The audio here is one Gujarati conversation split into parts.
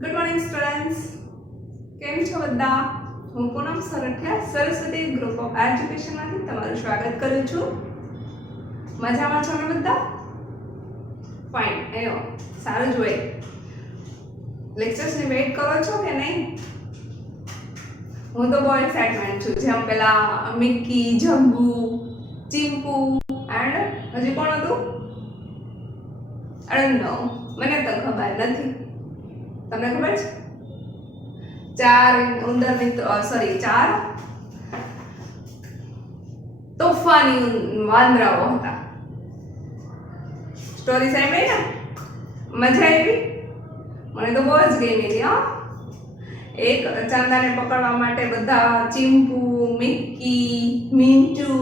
ગુડ મોર્નિંગ સ્ટુડન્ટ્સ, કેમ છો બધા? હું પૂનમ સરઠિયા સરસ્વતી ગ્રુપ ઓફ એજ્યુકેશનમાંથી તમારું સ્વાગત કરું છું. મજામાં છો ને બધા? ફાઇન. એનો સારું જ હોય. લેક્ચર્સની વેઇટ કરો છો કે નહીં? હું તો બહુ એક્સાઇટમેન્ટ છું. જેમ પેલા મિક્કી, જંબુ, ચિમ્પુ એન્ડ હજી કોણ હતું? I don't know. મને તો ખબર નથી. તમને ખબર છે? ચાર ઉંદર મિત્રો, ચાર તોફાની વાંદરાઓ હતા. સ્ટોરી સાંભળી ને? મજા આવી? મને તો બહુ જ ગમી હતી. એક ચાંદાને પકડવા માટે બધા ચિમ્પુ, મિક્કી, મિન્ટુ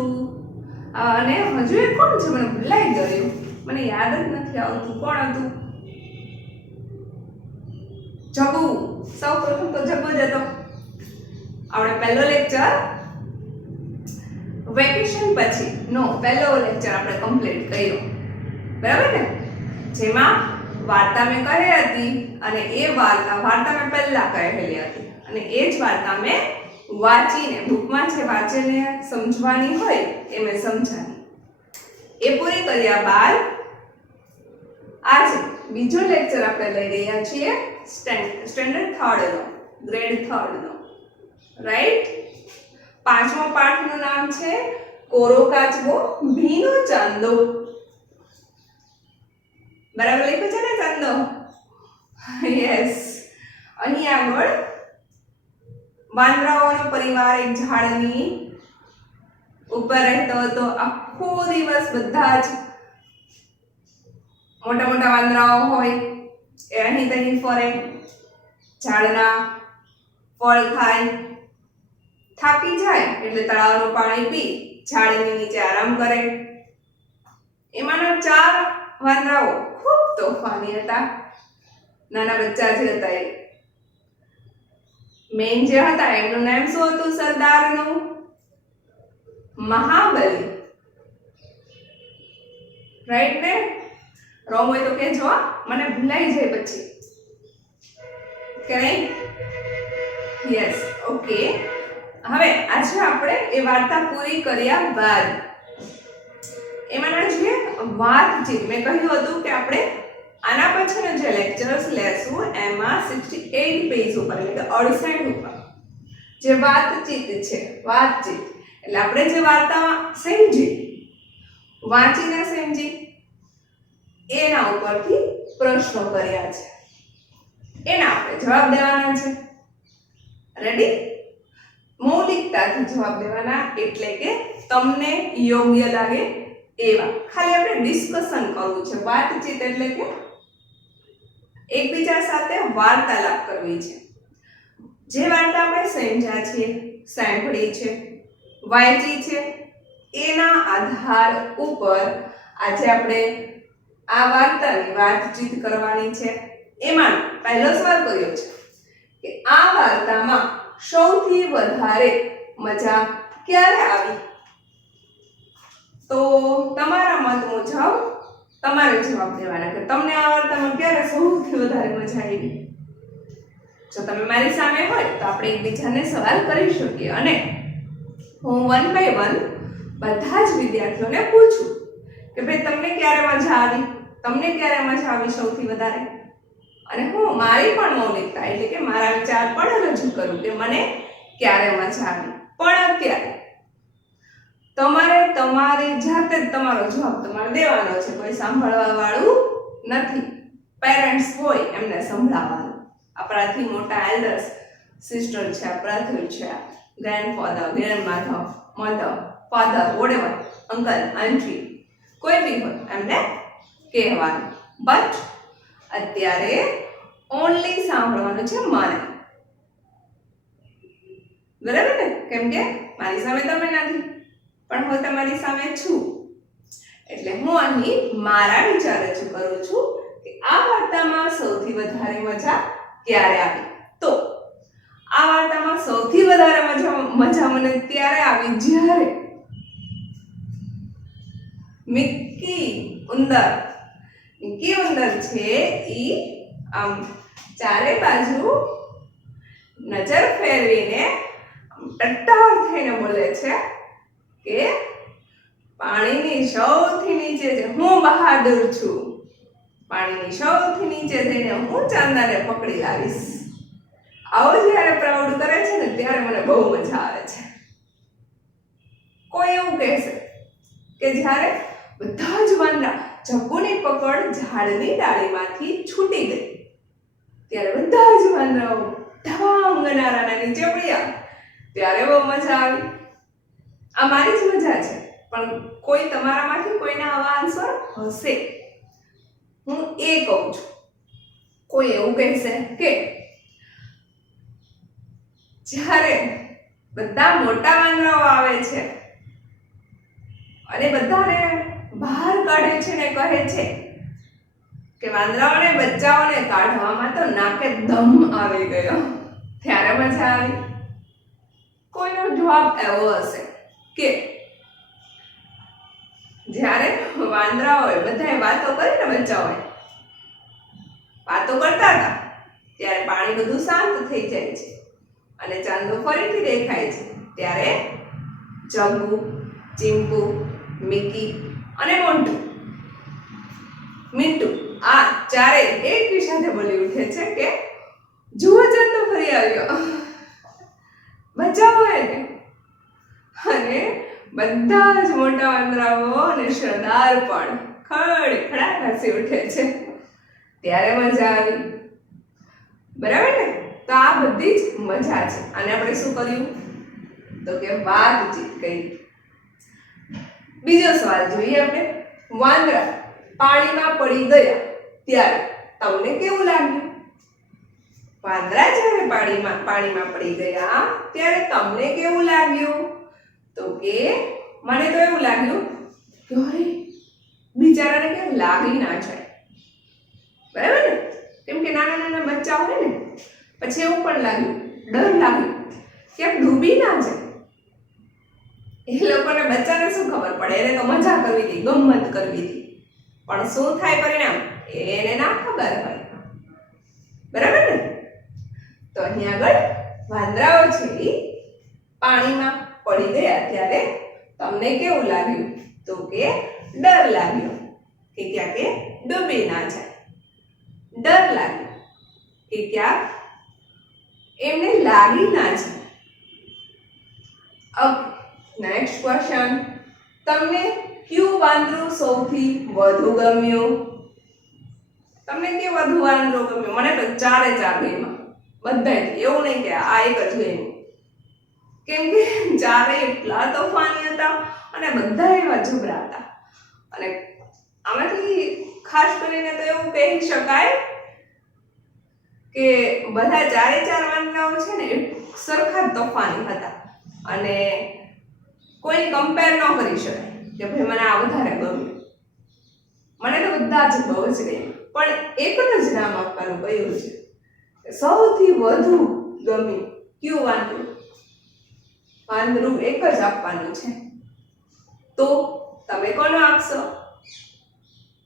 અને હજુ એક કોણ છે? મને ભૂલાઈ ગયું. મને યાદ જ નથી આવતું. કોણ હતું? જગુ. સૌ પ્રથમ તો જગુ જ હતો. આપણે પહેલો લેક્ચર વેકેશન પછી પહેલો લેક્ચર આપણે કમ્પ્લીટ કર્યો, બરાબર ને? જેમાં વાર્તા મેં કહી હતી અને એ વાર્તા મેં પહેલા કહેલી હતી અને એ જ વાર્તા મેં વાંચીને બુકમાં જે વાંચીને સમજવાની હોય એ મેં સમજાવી. એ પૂરી કર્યા બાદ આજે બીજો લેક્ચર આપણે લઈ રહ્યા છીએ સ્ટેન્ડર્ડ 3rd નો, ગ્રેડ 3rd નો, રાઈટ? પાંચમો પાઠનું નામ છે કોરો કાચબો ભીનો ચાંદો. બરાબર લખ્યું છે ને ચાંદો? યસ. અહીં આગળ વાંદરાઓનો પરિવાર એક ઝાડની ઉપર રહેતો હતો. આખો દિવસ બધા જ મોટા મોટા વાંદરાઓ હોય એ અહીં તહીં ફરે, ઝાડના ફળ ખાય, થાકી જાય એટલે તળાવનું પાણી પી ઝાડની નીચે આરામ કરે. એમાંના 4 વાંદરાઓ ખૂબ તોફાની હતા. નાના બચ્ચા જે હતા એ મેન જે હતા એમનું નામ શું હતું? સરદારનું? મહાબલી, રાઈટ ને? રોંગ હોય તો કહેજો, મને ભૂલાઈ જાય પછી, કે નહીં? Yes, okay. હવે આજે આપણે એ વાર્તા પૂરી કર્યા બાદ એમાંના જે વાતચીત મેં કહ્યું હતું કે આપણે આના પછીના જે લેક્ચર્સ લેશું એમાં 68 પેજ ઉપર એટલે કે 68 ઉપર જે વાતચીત છે, વાતચીત એટલે આપણે જે વાર્તા સમજી, વાંચીને સમજી એના ઉપરથી પ્રશ્નો કર્યા છે, એના આપણે જવાબ દેવાના છે. રેડી? મૌલિકતાથી જવાબ દેવાના, એટલે કે તમને યોગ્ય લાગે એવા. ખાલી આપણે ડિસ્કશન કરવું છે. વાતચીત એટલે કે એકબીજા સાથે વાર્તાલાપ કરવી છે. જે વાર્તા આપણે સમજ્યા છીએ, સાંભળી છે, વાંચી છે, એના આધાર ઉપર આજે આપણે આ વાર્તાની વાતચીત કરવાની છે. એમાં પહેલો સવાલ કર્યો છે કે આ વાર્તામાં સૌથી વધારે મજા ક્યારે આવી? તો તમારા મત મુજબ તમારે જવાબ દેવાના કે તમને આ વાર્તામાં ક્યારે સૌથી વધારે મજા આવી. જો તમે મારી સામે હોય તો આપણે એકબીજાને સવાલ કરી શકીએ અને હું 1 by 1 બધા જ વિદ્યાર્થીઓને પૂછું કે ભાઈ તમને ક્યારે મજા આવી, તમને ક્યારે મજા આવી સૌથી વધારે, અને હું મારી પણ મૌલિકતા એટલે કે મારા વિચાર પણ રજૂ કરું કે મને ક્યારે મજા આવી. પણ અત્યારે તમારે તમારી જાતે જ તમારો જવાબ તમારે દેવાનો છે. કોઈ સાંભળવા વાળું નથી. પેરેન્ટ્સ હોય એમને સંભળાવવાનું. આપણાથી મોટા એલ્ડર્સ સિસ્ટર છે, બ્રધર છે, grandfather, ગ્રેન્ડમધર, mother, father, whatever, uncle, આંટી, કોઈ બી હોય એમને કહેવાનું. બટ અત્યારે ઓન્લી સાંભળવાનું છે મને. બરાબર ને? કેમ કે મારી સામે તમે નથી પણ હું તમારી સામે છું એટલે હું અહીં મારા વિચાર રજૂ કરું છું કે આ વાર્તામાં સૌથી વધારે મજા ક્યારે આવી. તો આ વાર્તામાં સૌથી વધારે મજા મને ત્યારે આવી જ્યારે મિક્કી ઉંદર છે ઈ આમ ચારે બાજુ નજર ફેરવીને ટટ્ટાર થઈને બોલે છે કે પાણીની સૌથી નીચે છે હું બહાદુર છું, પાણીની સૌથી નીચે જઈને હું ચાંદાને પકડી લાવીશ. આવો જ્યારે પ્રાઉડ કરે છે ને ત્યારે મને બહુ મજા આવે છે. કોઈ એવું કહેશે કે જ્યારે બધા જ વાંદરા જગ્ગુની પકડ ઝાડની ડાળીમાંથી છૂટી ગઈ ત્યારે બધા જ વાંદરાઓ ઢવાંગ નારાના નીચે પડ્યા ત્યારે બહુ મજા આવી. આ મારી જ મજા છે, પણ કોઈ તમારામાંથી કોઈના આવા આન્સર હશે. હું એ કહું છું. કોઈ એવું કહેશે કે જ્યારે બધા મોટા વાંદરાઓ આવે છે અને બધાને બહાર કાઢે છે ને કહે છે કે વાંદરાઓને બચ્ચાઓને કાઢવામાં તો નાકે દમ આવી ગયો ત્યારે મજા આવી. કોઈનો જવાબ એવો હશે કે જ્યારે વાંદરાઓએ બધાએ વાતો કરી ને બચ્ચાઓએ વાતો કરતા હતા ત્યારે પાણી બધું શાંત થઈ જાય છે અને ચાંદો ફરીથી દેખાય છે ત્યારે જગ્ગુ, ચીમ્પુ, મિકી અને મિન્ટુ આ ચારે એક સાથે બોલી ઉઠે છે કે જુઓ ચાંદો ફરી આવ્યો, બચાવો એને. અને બધા જ મોટા વાંદરાઓ અને સરદાર પણ ખડખડા હસી ઉઠે છે ત્યારે મજા આવી. બરાબર ને? તો આ બધી જ મજા છે. અને આપણે શું કર્યું તો કે વાતચીત કરી. બીજો સવાલ જોઈએ આપણે. વાંદરા પાણીમાં પડી ગયા ત્યારે તમને કેવું લાગ્યું? વાંદરા જ્યારે પાણીમાં પડી ગયા ત્યારે તમને કેવું લાગ્યું? તો કે મને તો એવું લાગ્યું કે અરે બિચારાને કેમ લાગી ના જાય. બરાબર ને? કેમ કે નાના નાના બચ્ચા હોય ને પછી એવું પણ લાગ્યું, ડર લાગ્યો કે ડૂબી ના જાય. એ લોકોને બચ્ચાને શું ખબર પડે, એને તો મજા કરવી હતી, ગમ્મત કરવી હતી, પણ શું થાય પરિણામ એને ના ખબર હોય. બરાબર ને? તો અહીં આગળ વાંદરાઓ છે એ પાણીમાં પડી ગયા ત્યારે તમને કેવું લાગ્યું? તો કે ડર લાગ્યો કે ક્યાં કે ડૂબી ના જાય. ડર લાગ્યો કે ક્યાંક એમને લાગી ના જાય. Okay, next question. તમને કયું વાંદરું સૌથી વધુ ગમ્યું? તમને કે વધુ વાંદરો ગમ્યો? મને તો ચારે ચાર ગમ્યા બધાય. એવું નહીં કે આ એક જ ગમ્યું, કેમ કે ચારે એટલા તોફાની હતા અને બધા એવા જબરા હતા. અને આમાંથી ખાસ કરીને તો એવું કહી શકાય કે બધા ચારે ચાર વાંદરાઓ છે ને સરખા તોફાની હતા અને કોઈ કમ્પેર ન કરી શકાય કે ભાઈ મને આ વધારે ગમ્યું. મને તો બધા જ બહુ જ ગમ્યું, પણ એક જ નામ આપવાનું કહ્યું છે. સૌથી વધુ ગમ્યું કયું વાંદરું એક જ આપવાનું છે. તો તમે કોને આપશો?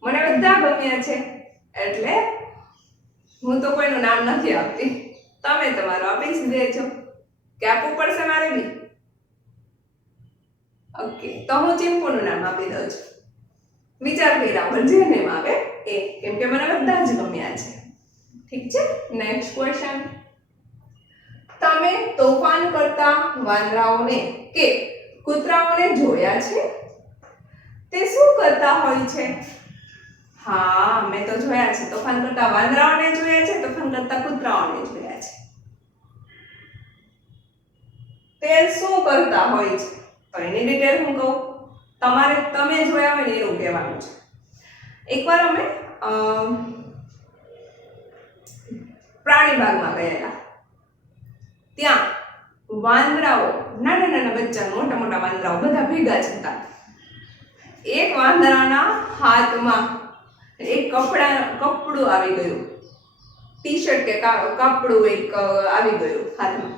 મને બધા ગમ્યા છે એટલે હું તો કોઈનું નામ નથી આપતી. તમે તમારું આપી જ દેજો કે આપવું પડશે મારે બી. ઓકે, તો હું ચીમ્પુનું નામ આપી દઉં છું. વિચાર કર્યા વગર જે નેમ આવે એ, કેમ કે મને બધા જ ગમ્યા છે. ઠીક છે. Next question. તમે તોફાન કરતા વાંદરાઓને કે કૂતરાઓને જોયા છે? તે શું કરતા હોય છે? હા, મેં તો જોયા છે. તોફાન કરતા વાંદરાઓને જોયા છે, તોફાન કરતા કૂતરાઓને જોયા છે. તે શું કરતા હોય છે? તો એની ડિટેલ હું કહું. તમે જોયા હોય ને એવું કહેવાનું છે. એકવાર અમે પ્રાણી બાગમાં ગયેલા. ત્યાં વાંદરાઓ, નાના નાના બચ્ચા, મોટા મોટા વાંદરાઓ બધા ભેગા જ હતા. એક વાંદરાના હાથમાં એક કપડું આવી ગયું, ટી-શર્ટ કે કપડું એક આવી ગયું હાથમાં.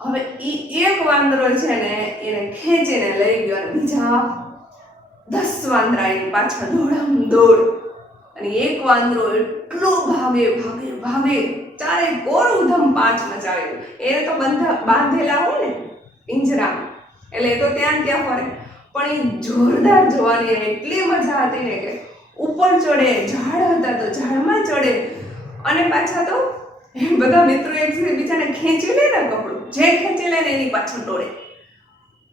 હવે એક વાંદરો છે ને એને ખેંચીને લઈ ગયો અને બીજા 10 વાંદરા એની પાછળ દોડ. અને એક વાંદરો એટલો એટલું ભાગે ભાગે ભાગે ચારે કોર ઉધમ પાંચ મચાવ્યું. એને તો બાંધેલા હોય ને પિંજરામાં, એટલે એ તો ત્યાં ને ત્યાં ફરે. પણ એ જોરદાર જોવાની એટલી મજા હતી ને કે ઉપર ચડે, ઝાડ હતા તો ઝાડમાં ચડે, અને પાછા તો બધા મિત્રો એકબીજાને ખેંચી લે ને કપડું, જે ખેંચી લે ને એની પાછળ દોડે.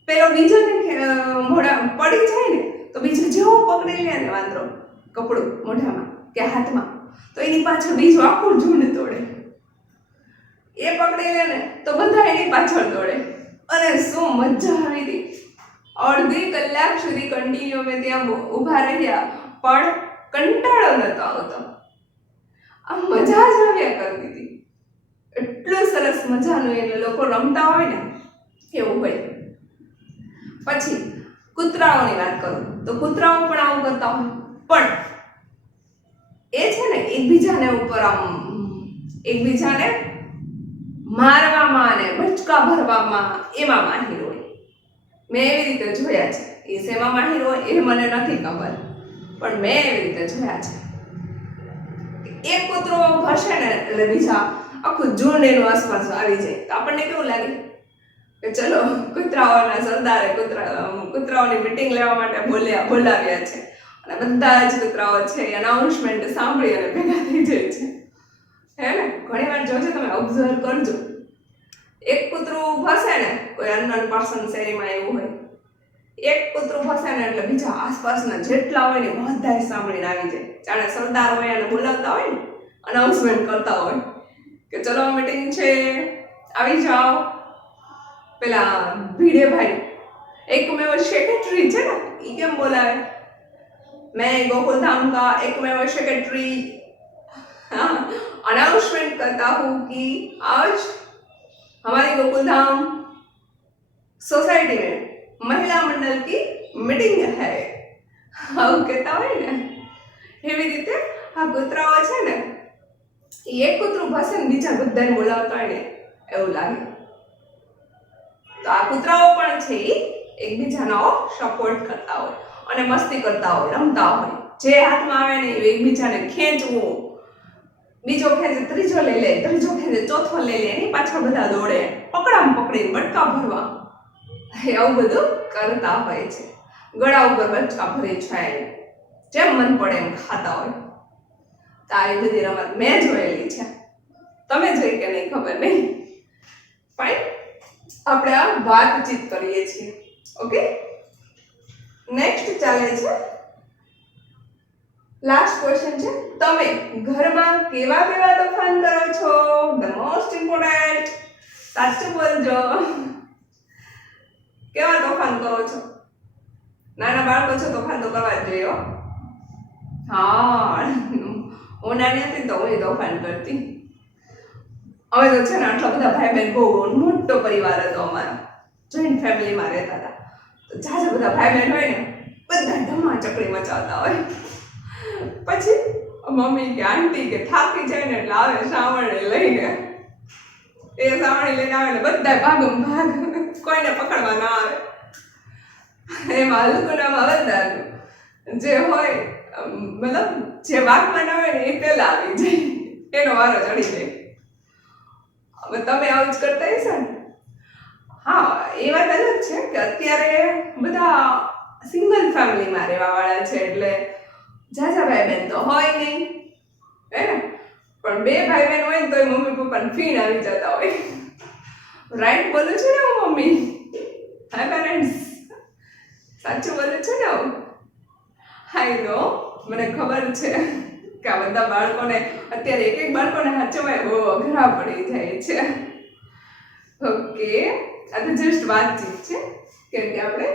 પેલો બીજો ને મોઢા પડી જાય ને તો બીજો જેવો પકડી લે ને વાંદરો કપડું મોઢામાં કે હાથમાં, તો એની પાછળ બીજું આખું ઝુંડ દોડે. એ પકડી લે ને તો બધા એની પાછળ દોડે. અને શું મજા આવી હતી! અડધી કલાક સુધી કન્ટિન્યુ અમે ત્યાં ઊભા રહ્યા, પણ કંટાળો નતો આવતો. આ મજા જ આવ્યા કરતી હતી. એટલું સરસ મજાનું એટલે લોકો રમતા હોય ને એવું હોય. પછી કૂતરાઓની વાત કરું તો કૂતરાઓ પણ આવું કરતા હોય, પણ એ છે ને એકબીજાને ઉપર એકબીજાને મારવામાં અને બચકા ભરવામાં એમાં માહિર હોય. મેં એવી રીતે જોયા છે. એ શેમાં માહિર હોય એ મને નથી ખબર, પણ મેં એવી રીતે જોયા છે. એક કૂતરો ભરશે ને એટલે બીજા આખું ઝુંડ એનું આસપાસ આવી જાય. તો આપણને કેવું લાગે કે ચલો કૂતરાઓના સરદારે કૂતરાઓની મીટિંગ લેવા માટે બોલાવ્યા છે, અને બધા જ કૂતરાઓ છે એનાઉન્સમેન્ટ સાંભળી અને ભેગા થઈ જાય છે. હે ને? ઘણી વાર જોજો, તમે ઓબ્ઝર્વ કરજો. એક કૂતરું ફસે ને, કોઈ અનનોન પર્સન શેરીમાં એવું હોય, એક કૂતરું ફસે ને એટલે બીજા આસપાસના જેટલા હોય ને બધા સાંભળીને આવી જાય. જાણે સરદાર હોય અને બોલાવતા હોય ને, અનાઉન્સમેન્ટ કરતા હોય કે ચલો મીટિંગ છે, આવી જાઓ. પેલા ભીડે ભાઈ એકમેવ સેક્રેટરી છે ને, એ કેમ બોલાવે? मैं गोकुलधाम का एकमेव सेक्रेटरी अनाउंसमेंट करता हूँ कि आज हमारी गोकुलधाम सोसाइटी में महिला मंडल की मीटिंग है. આવું કહેતા હોય ને, એવી રીતે આ કૂતરાઓ છે ને, એક કૂતરું ભાષે ને બીજા બધાને બોલાવતા હોય ને એવું લાગે. તો આ કૂતરાઓ પણ છે એ એકબીજાનો સપોર્ટ કરતા હોય અને મસ્તી કરતા હોય, રમતા હોય. જે હાથમાં આવે ને એકબીજાને ખેંચવું, બીજો ખેંચે ત્રીજો લઈ લે, ત્રીજો ખેંચે ચોથો લઈ લે, એની પાછળ બધા દોડે, પકડીને બટકા ભરવા, એવું બધું કરતા હોય છે. ગળા ઉપર બચકા ભરી છે, જેમ મન પડે એમ ખાતા હોય. તો આવી બધી રમત મેં જોયેલી છે. તમે જોઈ કે નહીં ખબર નહીં, ફાઈન. આપણે આ વાતચીત કરીએ છીએ. ઓકે, નેક્સ્ટ ચાલે છે, લાસ્ટ ક્વેશ્ચન છે, તમે ઘરમાં કેવા કેવા તોફાન કરો છો? ધ મોસ્ટ ઇમ્પોર્ટન્ટ, સાચું બોલજો. કેવા તોફાન કરો છો? નાના બાળકો છો, તોફાન તો કરવા જ જોઈએ. હા, હું નાની હતી તો હું તોફાન કરતી. હવે તો છે ને આટલા બધા ભાઈ બહેન, બહુ મોટો પરિવાર હતો અમારો, જોઈન્ટ ફેમિલીમાં રહેતા હતા. તો જાજા બધા ભાઈ બહેન હોય ને, બધા ધમા ચકડી મચાવતા હોય. પછી મમ્મી કે આંટી કે થાકી જાય ને એટલે આવે સાવરણી લઈને. એ સાવરણી લઈને આવે ને બધા ભાગમ ભાગ, કોઈને પકડવા ના આવે. એમાં હલકુનામાં વધારનું જે હોય, મતલબ જે વાઘમાં ના હોય ને એ પહેલા આવી જાય, એનો વારો ચડી જાય. હવે તમે આવું જ કરતા હશો ને? હા, એ વાત અલગ છે કે અત્યારે બધા સિંગલ ફેમિલીમાં રહેવા વાળા છે, એટલે જાજા ભાઈ બહેન તો હોય નહીં, હે ને? પણ બે ભાઈ બહેન હોય ને તો મમ્મી પપ્પાને ફીણ આવી જતા હોય. રાઈટ બોલું છું ને હું મમ્મી? હા પેરેન્ટ્સ, સાચું બોલું છું ને હું? આઈ નો, મને ખબર છે કે આ બધા બાળકોને અત્યારે એક બાળકોને હાચવવા બહુ અઘરા પડી જાય છે. ઓકે, આ તો જસ્ટ વાતચીત છે, કેમ કે આપણે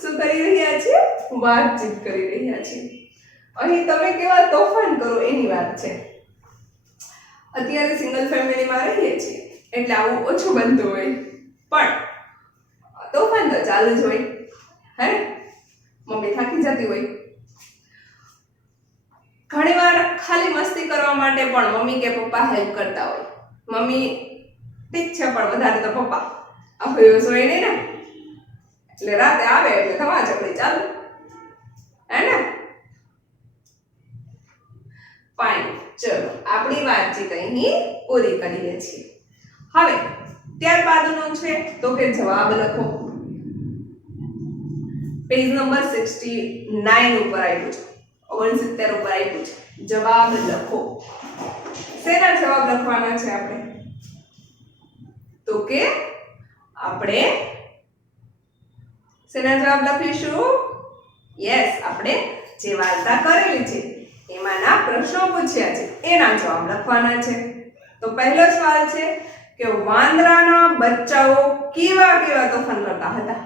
શું કરી રહ્યા છીએ? વાતચીત કરી રહ્યા છીએ. અહીં તમે કેવા તોફાન કરો એની વાત છે. અત્યારે સિંગલ ફેમિલીમાં રહીએ છીએ એટલે આવું ઓછું બનતું હોય, પણ તોફાન તો ચાલુ જ હોય. હે, મમ્મી થાકી જતી હોય, ઘણી વાર ખાલી મસ્તી કરવા માટે પણ મમ્મી કે પપ્પા હેલ્પ કરતા હોય. મમ્મી ઠીક છે, પણ વધારે તો પપ્પા. આખો દિવસ હોય નહીં ને, એટલે રાતે આવે એટલે ધમાચકડી ચાલુ, હે ને? ફાઇન. ચલો આપણી વાતચીત અહીં પૂરી કરીએ છીએ. હવે ત્યારબાદનું છે તો કે જવાબ લખો. પેજ નંબર 69 ઉપર આવ્યું છે, 69 ઉપર આવ્યું છે. જવાબ લખો. શેના જવાબ લખવાના છે આપણે? તો કે આપણે શેના જવાબ લખીશું? યસ, આપણે જે વાર્તા કરેલી છે એમાંના પ્રશ્નો પૂછ્યા છે એના જવાબ લખવાના છે. તો પહેલો સવાલ છે કે વાંદરાના બચ્ચાઓ કેવા કેવા તોફાન કરતા હતા.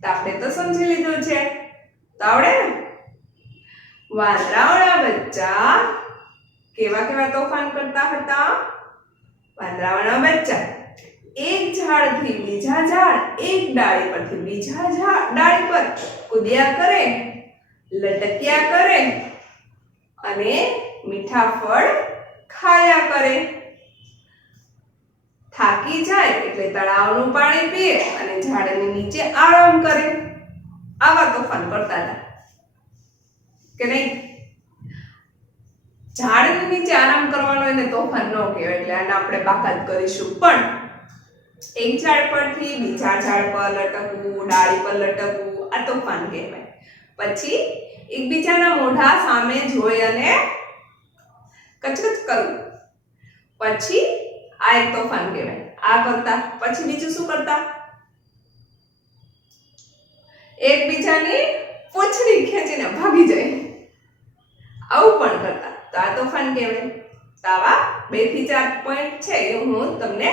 તો આપણે તો સમજી લીધું છે, તો આવડે ને? વાંદરાઓના બચ્ચા કેવા કેવા તોફાન કરતા હતા? વાંદરાઓના બચ્ચા એક ઝાડથી બીજા ઝાડ, એક ડાળી પરથી બીજા ડાળી પર કૂદ્યા કરે, લટક્યા કરે અને મીઠા ફળ ખાયા કરે. થાકી જાય એટલે તળાવનું પાણી પીએ અને ઝાડની નીચે આરામ કરે. આવા તોફાન કરતા હતા કે નહીં? ઝાડની નીચે આરામ કરવાનો એને તોફાન ન કહેવાય, એટલે આને આપણે બાકાત કરીશું. પણ એક ઝાડ પરથી બીજા ઝાડ પર લટકવું, ડાળી પર લટકવું, આ તોફાન કહેવાય. પછી એકબીજાના મોઢા સામે જોઈ અને કચકચ કરવું, પછી આ એક તોફાન કહેવાય. આ કરતા પછી બીજું શું કરતા? એકબીજાની પૂંછડી ખેંચીને ભાગી જાય, આવું પણ કરતા. તો આ તોફાન કહેવાય. તો આવા 2 થી 4 પોઈન્ટ છે એ હું તમને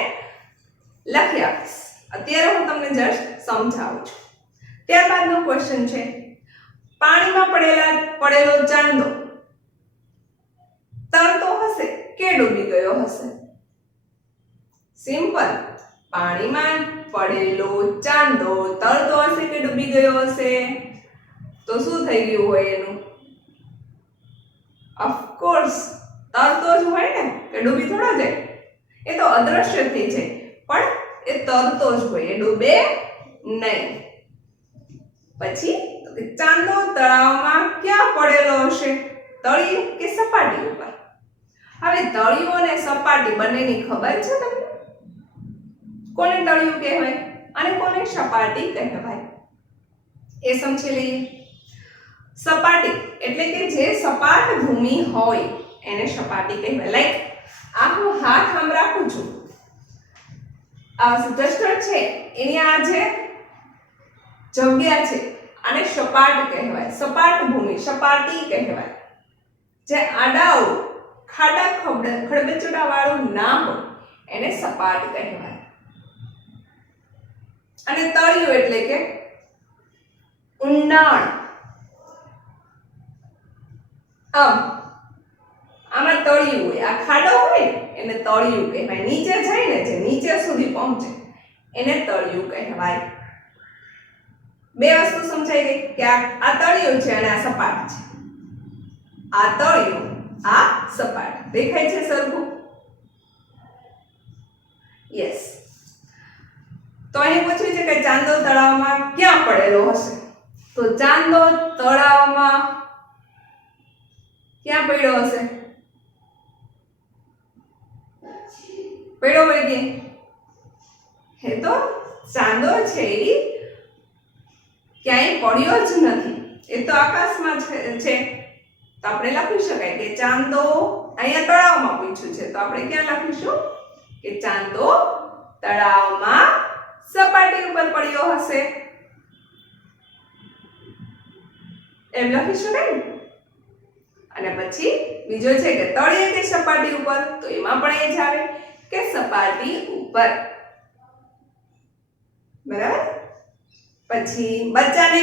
લખી આપીશ. અત્યારે હું તમને જસ્ટ સમજાવું છું. ત્યારબાદનો ક્વેશ્ચન છે પાણીમાં પડેલો ચાંદો તરતો હશે કે ડૂબી ગયો હશે? સિમ્પલ. પાણીમાં પડેલો ચાંદો તરતો હશે કે ડૂબી ગયો હશે? તો શું થઈ ગયું હોય એનું? ઓફકોર્સ તરતો જ હોય ને, કે ડૂબી થોડો જાય. એ તો અદ્રશ્ય થઈ જાય, પણ એ તરતો જ હોય, એ ડૂબે નહીં. પછી ચાંદો તળાવમાં ક્યાં પડેલો હશે? તળિયું કે સપાટી ઉપર? હવે તળિયું અને સપાટી બંનેની ખબર છે તમને? કોને તળિયું કહેવાય અને કોને સપાટી કહેવાય એ સમજી લઈએ. સપાટી એટલે કે જે સપાટ ભૂમિ હોય એને સપાટી કહેવાય. લાઈક આ હું હાથ આમ રાખું છું, આ ડસ્ટર છે એની આ જે જગ્યા છે આને સપાટ કહેવાય. સપાટ ભૂમિ સપાટી કહેવાય. જે આડાઓ ખાડા ખડબચડા વાળું ના હોય એને સપાટ કહેવાય. અને તળિયું એટલે કે ઊંડાણ. આમાં તળિયું હોય, આ ખાડો હોય એને તળિયું કહેવાય. નીચે જાય ને, જે નીચે સુધી પહોંચે એને તળિયું કહેવાય. 2 વસ્તુ સમજાઈ ગઈ કે આ તળિયું છે અને આ સપાટ છે. આ તળિયું, આ સપાટ. દેખાય છે સરખું? યસ. તો અહીં પૂછ્યું છે કે ચાંદો તળાવમાં ક્યાં પડેલો હશે? તો ચાંદો તળાવમાં ક્યાં પડ્યો હશે? પડ્યો હોય કે? હે તો ચાંદો છે એ ક્યાંય પડ્યો જ નથી, એ તો આકાશમાં છે. તો આપણે લખી શકાય કે ચાંદો, અહીંયા તળાવમાં પૂછ્યું છે તો આપણે ક્યાં લખીશું કે ચાંદો તળાવમાં સપાટી ઉપર પડ્યો હશે, એમ લખી શકાય ને. અને પછી બીજો છે કે તળિયે કે સપાટી ઉપર, તો એમાં પણ એ જ આવે કે સપાટી ઉપર. બરાબર. પછી બચ્ચાને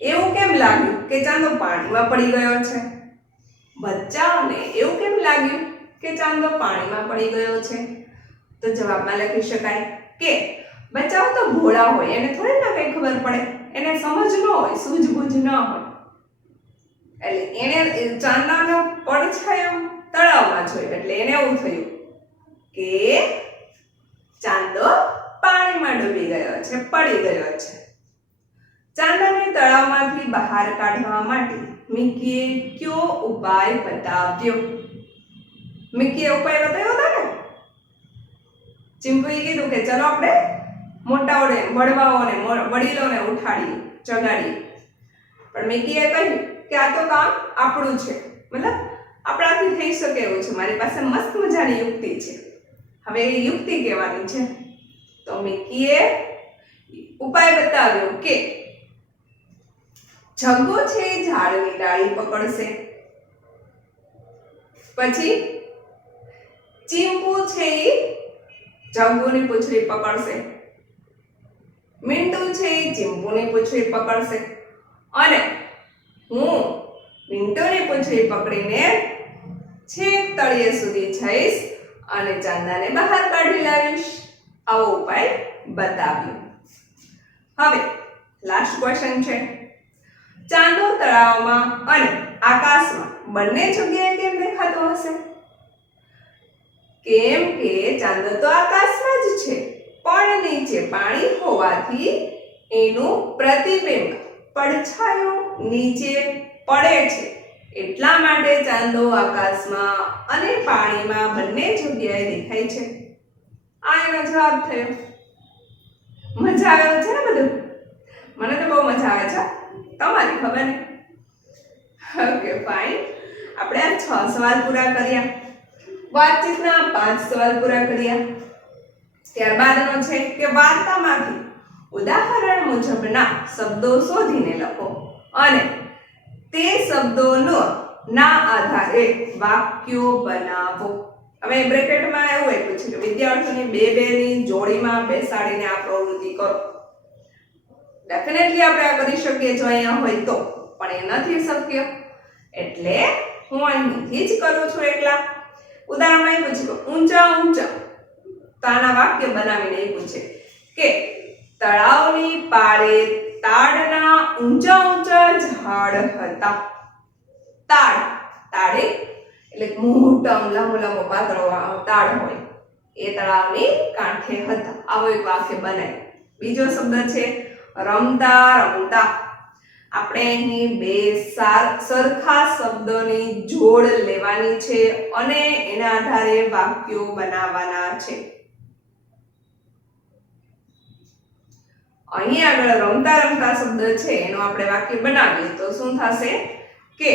એવું કેમ લાગ્યું કે ચાંદો પાણીમાં પડી ગયો છે? બચ્ચાને એવું કેમ લાગ્યું કે ચાંદો પાણીમાં પડી ગયો છે? તો જવાબમાં લખી શકાય કે બચ્ચાઓ તો ભોળા હોય, એને થોડી ના કઈ ખબર પડે, એને સમજ ન હોય, સૂઝબૂઝ ન હોય, એટલે એને ચાંદાનો પડછાયો તળાવમાં જોયો એટલે એને એવું થયું કે ચાંદો પાણીમાં ડૂબી ગયો છે, પડી ગયો છે. ચાંદાને તળાવમાંથી બહાર કાઢવા માટે મિકીએ કયો ઉપાય બતાવ્યો? મિકીએ ઉપાય બતાવ્યો હતો ને? ચિંપુએ કીધું કે ચલો આપણે મોટાઓને વડવાઓને વડીલોને ઉઠાડીએ જગાડીએ, પણ મિકીએ કહ્યું કે આ તો કામ આપણું છે, મતલબ આપણાથી થઈ શકે એવું છે, મારી પાસે મસ્ત મજાની યુક્તિ છે. હવે એ યુક્તિ કહેવાની છે. તો મિકીએ ઉપાય બતાવ્યો કે જગ્ગો છે ઝાડની ડાળી પકડશે, પછી ચીંપુ છે એ જગ્ગુની પૂંછડી પકડશે, મિન્ટુ છે એ ચીંપુની પૂંછડી પકડશે અને હું મિન્ટુની પૂંછડી પકડીને છેક તળિયે સુધી જઈશ અને ચાંદાને બહાર કાઢી લાવીશ. આવો ઉપાય બતાવ્યો. હવે લાસ્ટ ક્વેશ્ચન છે, ચાંદો તળાવમાં અને આકાશમાં બંને જગ્યાએ કેમ દેખાતો હશે? કેમ કે ચાંદો તો આકાશમાં જ છે, પણ નીચે પાણી હોવાથી એનું પ્રતિબિંબ પડછાયો નીચે પડે છે, એટલા માટે ચાંદો આકાશમાં અને પાણીમાં બંને જગ્યાએ દેખાય છે. આ એનો જવાબ થયો. મજા આવે છે ને બધું? મને તો બહુ મજા આવે છે, તમારી ખબર ને? Okay fine. આપણે આ 6 સવાલ પૂરા કર્યા, વાતચીતના 5 સવાલ પૂરા કર્યા. ત્યારબાદનો છે કે વાર્તામાંથી ઉદાહરણ મુજબના શબ્દો શોધીને લખો અને તે શબ્દોનો ના આધારે વાક્યો બનાવો. હવે બ્રેકેટમાં એવું આપ્યું છે કે વિદ્યાર્થીઓને બે ની જોડીમાં બેસાડીને આ પ્રવૃત્તિ કરો. ડેફિનેટલી આપણે આ કરી શકીએ જો અહીંયા હોય તો, પણ એ નથી શક્ય, એટલે હું અહીંથી જ કરું છું એકલા. ઉદાહરણમાં આપ્યું છે કે ઊંચા ઊંચા, તો આના વાક્ય બનાવીને આપ્યું છે કે તળાવની પાળે તાડના ઊંચા ઊંચા ઝાડ હતા. તાડ, તાડે એટલે મોટા લાંબો લાંબો પાતળો તાડ હોય, એ તળાવની કાંઠે હતા. આવો એક વાક્ય બનાય. બીજો શબ્દ છે રમતા રમતા. આપણે અહીં બે સરખા શબ્દોની જોડ લેવાની છે અને એના આધારે વાક્યો બનાવવાના છે. અહીં આગળ રમતા રમતા શબ્દ છે એનો આપણે વાક્ય બનાવીએ તો શું થશે કે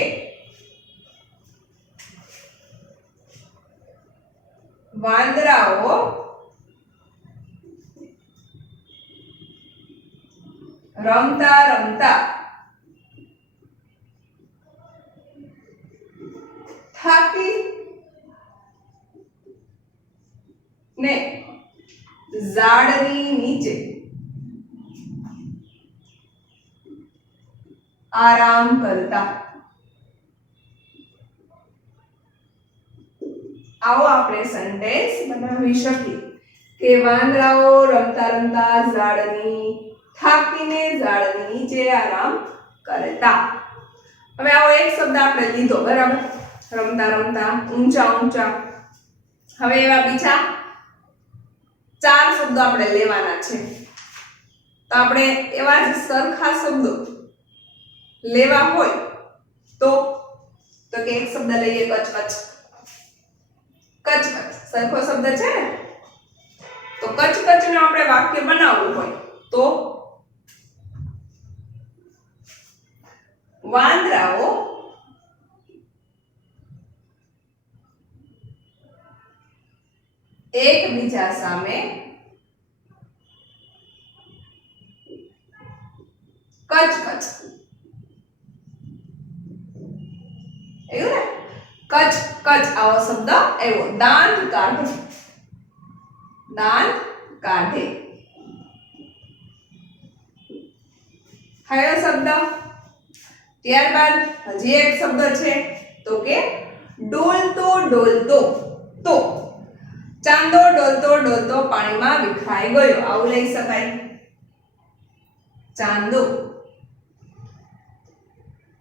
વાંદરાઓ રમતા રમતા થાકી ને ઝાડની નીચે આરામ કરતા. આવો આપણે સેન્ટેન્સ બનાવી શકીએ કે વાંદરાઓ રમતા રમતા થાકીને ઝાડની નીચે આરામ કરતા. હવે આવો એક શબ્દ આપણે લીધો, બરાબર? રમતા રમતા, ઊંચા ઊંચા. હવે એવા બીજા 4 શબ્દો આપણે લેવાના છે. તો આપણે એવા જ સરખા શબ્દો લેવા હોય તો કે એક શબ્દ લઈએ કચકચ. કચકચ સરખો શબ્દ છે ને, તો કચકચ નું આપણે વાક્ય બનાવવું હોય તો વાંદરાઓ એકબીજા સામે કચકચ. એવું ને, કચ કચ આવો શબ્દ આવ્યો. દાંત કાઢે, દાંત કાઢે. કયો શબ્દ? ત્યારબાદ હજી એક શબ્દ છે તો કે ડોલતો ડોલતો. તો ચાંદો ડોલતો ડોલતો પાણીમાં વિખરાઈ ગયો, આવું લઈ શકાય. ચાંદો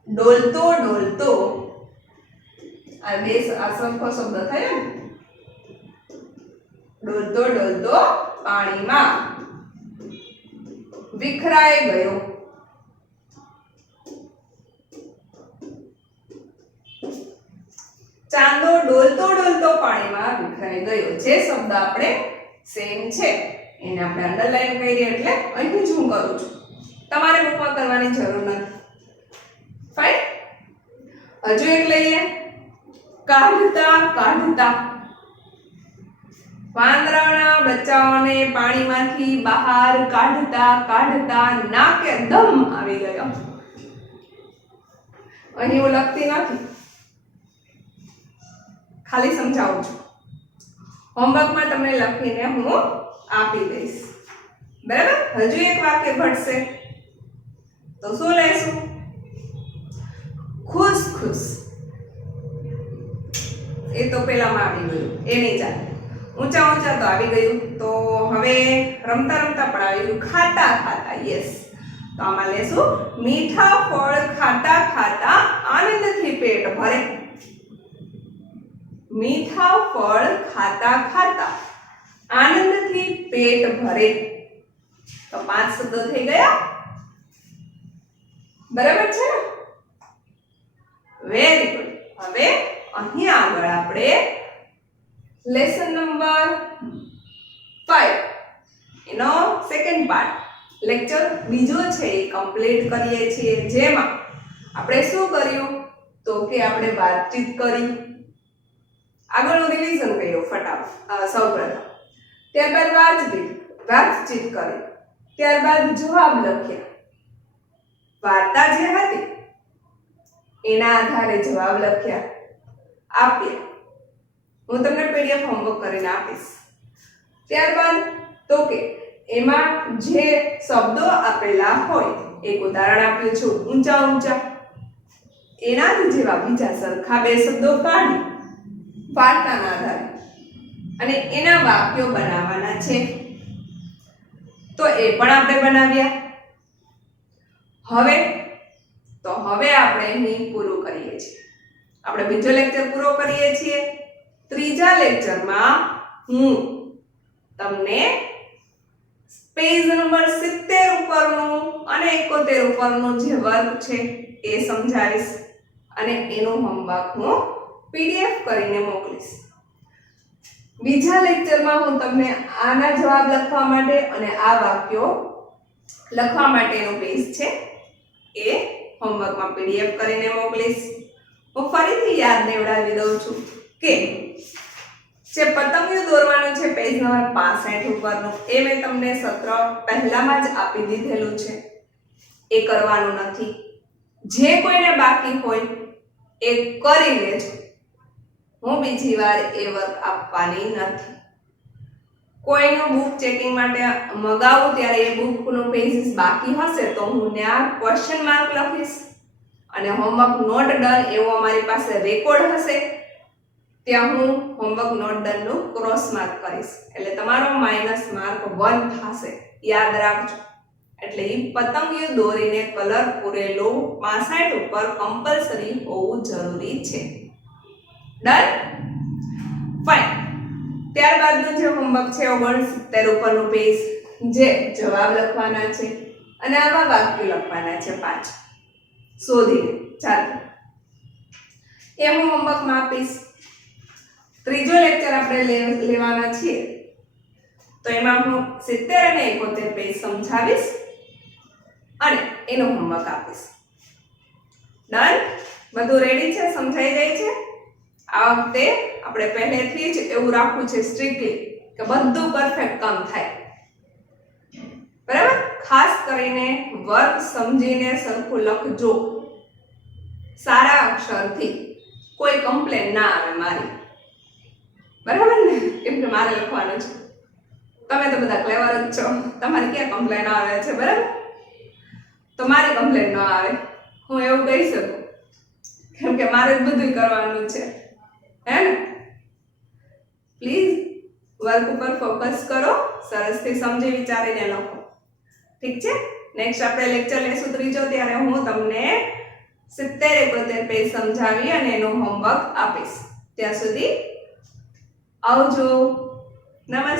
ડોલતો ડોલતો, આ સરખો શબ્દ થયો ને. ડોલતો ડોલતો પાણીમાં વિખરાઈ ગયો. ચાંદો ડોલતો ડોલતો પાણીમાં વિખરાઈ ગયો. જે શબ્દ આપણે સેમ છે એને આપણે અંડરલાઈન કરીએ એટલે અહીં જ હું કરું છું. તમારે બુકમાં કરવાની જરૂર નથી. ફાઈન. હજુ એક લઈએ. કાઢતા કાઢતા. વાંદરાના બચ્ચાઓને પાણીમાંથી બહાર કાઢતા કાઢતા નાકે દમ આવી ગયો. અહીં હું લખતી નથી, ખાલી સમજાવું છું. હોમવર્કમાં તમને લખીને હું આપી દઈશ. બરાબર. હજુ એક વાક્ય ઘટશે તો શું લેશું? ખુશ ખુશ. એ તો પેલામાં આવી ગયું, એ નહીં ચાલે. ઊંચા ઊંચા તો આવી ગયું. તો હવે રમતા રમતા પણ આવી ગયું. ખાતા ખાતા. યસ. તો આમાં લેશું મીઠા ફળ ખાતા ખાતા આનંદથી પેટ ભરે. મીઠા ફળ ખાતા ખાતા આનંદથી પેટ ભરે. તો 5 શબ્દો થઈ ગયા. બરાબર છે ને? Very good. હવે અહીં આગળ આપણે લેસન નંબર 5 એનો સેકન્ડ પાર્ટ લેક્ચર બીજો છે એ કમ્પ્લીટ કરીએ છીએ. જેમાં આપણે શું કર્યું તો કે આપણે વાતચીત કરી, આગળનું રિવિઝન કર્યું ફટાફટ સૌપ્રથમ, ત્યારબાદ વાતચીત કરી, ત્યારબાદ જવાબ લખ્યા. વાર્તા જે હતી એના આધારે જવાબ લખ્યા, આપ્યા. હું તમને પીડીએફ હોમવર્ક કરીને આપીશ. ત્યારબાદ તો કે એમાં જે શબ્દો આપેલા હોય એક ઉદાહરણ આપ્યું છું ઊંચા ઊંચા, એનાથી જેવા બીજા સરખા 2 શબ્દો કાઢી વાર્તાના આધારે અને એના વાક્યો બનાવવાના છે. તો એ પણ આપણે બનાવ્યા. હવે આપણે અહીં પૂરું કરીએ છીએ. આપણે બીજો લેક્ચર પૂરો કરીએ છીએ. ત્રીજા લેક્ચરમાં હું તમને પેજ નંબર 70 ઉપરનું અને 71 ઉપરનું જે વર્ક છે એ સમજાવીશ અને એનું હોમવર્ક હું પીડીએફ કરીને મોકલીશ. બીજા લેક્ચરમાં હું તમને આના જવાબ લખવા માટે અને આ વાક્યો લખવા માટેનું પેજ છે એ હોમવર્કમાં પીડીએફ કરીને મોકલીશ. હું ફરીથી યાદ દેવડાવી દઉં છું કે જે પતંગિયું દોરવાનું છે પેજ નંબર 65 ઉપરનું એ મેં તમને સત્ર પહેલામાં જ આપી દીધેલું છે. એ કરવાનું નથી. જે કોઈને બાકી હોય એ કરી લેજો. હું બીજી વાર એ વર્ક આપવાની નથી. કોઈનું બુક ચેકિંગ માટે મગાવું ત્યારે એ બુકનું પેજીસ બાકી હશે તો હું ત્યાં ક્વેશ્ચન માર્ક લખીશ અને હોમવર્ક નોટ ડન એવો અમારી પાસે રેકોર્ડ હશે ત્યાં હું હોમવર્ક નોટ ડન નું ક્રોસ માર્ક કરીશ. એટલે તમારો માઈનસ માર્ક 1 થશે. યાદ રાખજો. એટલે એ પતંગિયું દોરીને કલર પૂરેલું 65 ઉપર કમ્પલસરી હોવું જરૂરી છે. ડન? ફાઇન. ત્યારબાદનું જે હોમવર્ક છે 69 ઉપરનું પેજ જે જવાબ લખવાના છે અને આવા વાક્યો લખવાના છે 5 શોધીને. ચાલો એ હું હોમવર્કમાં આપીશ. ત્રીજો લેક્ચર આપણે લેવાના છીએ તો એમાં હું 70 અને 71 પેજ સમજાવીશ અને એનું હોમવર્ક આપીશ. ડન? બધું રેડી છે? સમજાઈ ગઈ છે? આ વખતે આપણે પહેલેથી જ એવું રાખવું છે સ્ટ્રિક્ટલી કે બધું પરફેક્ટ કામ થાય. બરાબર? ખાસ કરીને વર્ક સમજીને સરખું લખજો. સારા અક્ષરથી. કોઈ કમ્પ્લેન ના આવે મારી. બરાબર ને? કેમ કે મારે લખવાનું છે. તમે તો બધા ક્લેવર જ છો. તમારી ક્યાં કમ્પ્લેન આવે છે? બરાબર? તો મારી કમ્પ્લેન ન આવે. હું એવું કહી શકું કેમ કે મારે જ બધું કરવાનું છે. હે ને? પ્લીઝ વર્ક ઉપર ફોકસ કરો. સરસથી સમજી વિચારીને લખો. ઠીક છે? નેક્સ્ટ આપણે લેક્ચર લેશું ત્રીજો ત્યારે હું તમને 70-71 પેજ સમજાવી અને એનું હોમવર્ક આપીશ. ત્યાં સુધી આવજો. નમસ્તે.